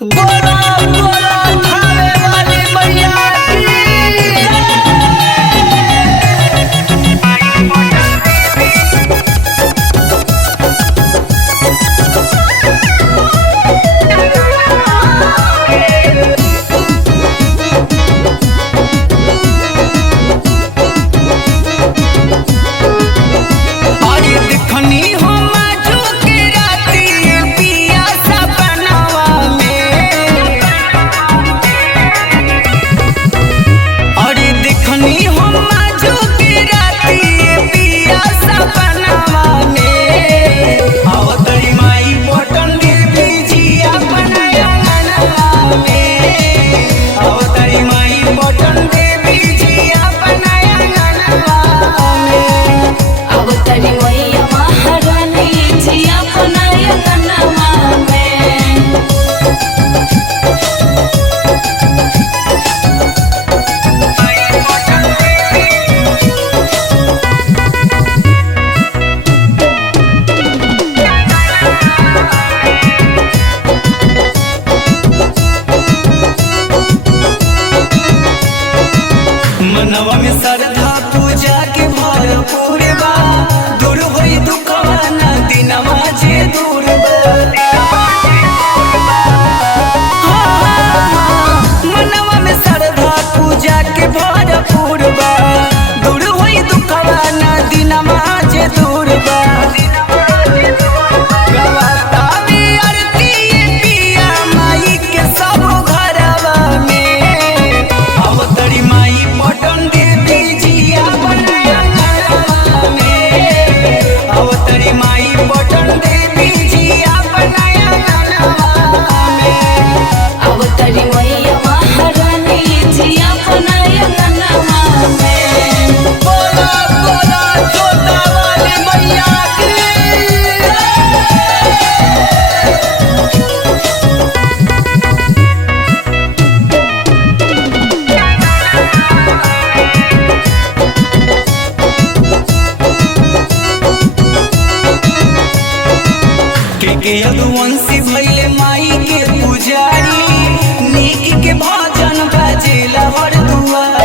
बोला बोला खावे वाली मैया की अरे देखनी हो माजू के राती पिया सपनावा में। अरे देखनी हो माजू के राती पिया सपनावा में। अवतरी माई बटन देवी जी अपना अंगनवा में। अवतरी माई बटन देवी जी अपना अंगनवा में। अवतरी मैया महारानी जी अपना अंगनवा में। मनवा में श्रद्धा पूजा के भरपूर बा। दूर होई दुखवा ना दिनवा जे दूर बा। मनवा में श्रद्धा पूजा के भरपूर बा। दूर होई दुखवा ना दिनवा जे दूर बा। गवाता में आरती पिया माई के सब घरवा में। अवतरी माई बटन देवी जी अपना अंगनवा में। अवतरी माई बटन देवी जी अपना अंगनवा में। अवतरी मैया महारानी जी अपना अंगनवा में। बोला बोला जोता वाली मैया की के यदुवंशी भइले माई के पुजारी। नीक के भजन बजेला हर दुआरी।